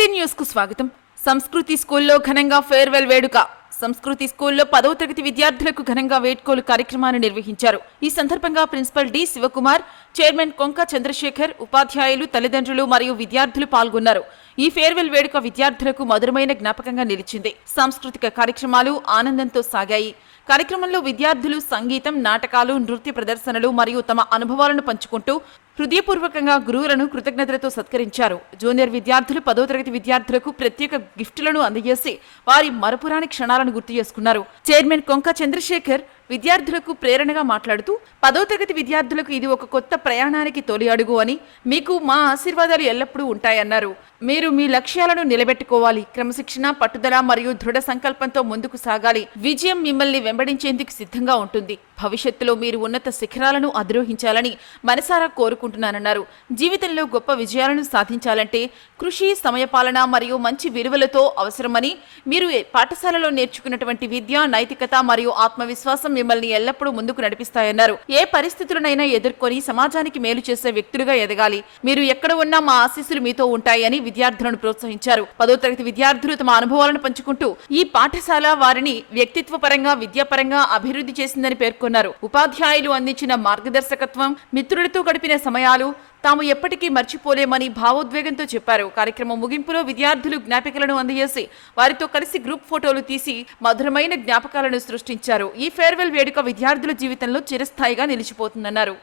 BC న్యూస్కు స్వాగతం. సంస్కృతి స్కూల్లో ఘనంగా ఫేర్వెల్ వేడుక. సంస్కృతి స్కూల్లో పదవ తరగతి విద్యార్థులకు ఘనంగా వేడ్కోలు కార్యక్రమాన్ని నిర్వహించారు. ఈ సందర్భంగా principal D Sivakumar chairman Konka Chandrasekhar ఉపాధ్యాయులు తల్లిదండ్రులు మరియు విద్యార్థులు పాల్గొన్నారు. ఈ ఫేర్వెల్ వేడుక విద్యార్థులకు మధురమైన జ్ఞాపకంగా నిలిచింది. సాంస్కృతిక కార్యక్రమాలు ఆనందంతో సాగాయి. కార్యక్రమంలో విద్యార్థులు సంగీతం నాటకాలు నృత్య ప్రదర్శనలు మరియు తమ అనుభవాలను పంచుకుంటూ హృదయపూర్వకంగా గురువులను కృతజ్ఞతలతో సత్కరించారు. జూనియర్ విద్యార్థులు పదో తరగతి విద్యార్థులకు ప్రత్యేక గిఫ్టులను అందజేసి వారి మరపురాని క్షణాలను గుర్తు చేసుకున్నారు. చైర్మన్ కొంక చంద్రశేఖర్ విద్యార్థులకు ప్రేరణగా మాట్లాడుతూ పదో తరగతి విద్యార్థులకు ఇది ఒక కొత్త ప్రయాణానికి తొలి అడుగు అని మీకు మా ఆశీర్వాదాలు ఎల్లప్పుడూ ఉంటాయన్నారు. మీరు మీ లక్ష్యాలను నిలబెట్టుకోవాలి. క్రమశిక్షణ పట్టుదల మరియు దృఢ సంకల్పంతో ముందుకు సాగాలి. విజయం మిమ్మల్ని వెంబడించేందుకు సిద్ధంగా ఉంటుంది. భవిష్యత్తులో మీరు ఉన్నత శిఖరాలను అధిరోహించాలని మనసారా కోరుకుంటున్నానన్నారు. జీవితంలో గొప్ప విజయాలను సాధించాలంటే కృషి సమయపాలన మరియు మంచి విలువలతో అవసరమని మీరు పాఠశాలలో నేర్చుకున్నటువంటి విద్య నైతికత మరియు ఆత్మవిశ్వాసం మిమ్మల్ని ఎల్లప్పుడూ ముందుకు నడిపిస్తాయన్నారు. ఏ పరిస్థితులనైనా ఎదుర్కొని సమాజానికి మేలు చేసే వ్యక్తులుగా ఎదగాలి. మీరు ఎక్కడ ఉన్నా మా ఆశీస్సులు మీతో ఉంటాయని విద్యార్థులను ప్రోత్సహించారు. పదో తరగతి విద్యార్థులు తమ అనుభవాలను పంచుకుంటూ ఈ పాఠశాల వారిని వ్యక్తిత్వపరంగా విద్యాపరంగా అభివృద్ధి చేసిందని పేర్కొన్నారు. ఉపాధ్యాయులు అందించిన మార్గదర్శకత్వం మిత్రులతో గడిపిన సమయాలు తాము ఎప్పటికీ మర్చిపోలేమని భావోద్వేగంతో చెప్పారు. కార్యక్రమం ముగింపులో విద్యార్థులు జ్ఞాపికలను అందజేసి వారితో కలిసి గ్రూప్ ఫోటోలు తీసి మధురమైన జ్ఞాపకాలను సృష్టించారు. ఈ ఫేర్వెల్ వేడుక విద్యార్థుల జీవితంలో చిరస్థాయిగా నిలిచిపోతుందన్నారు.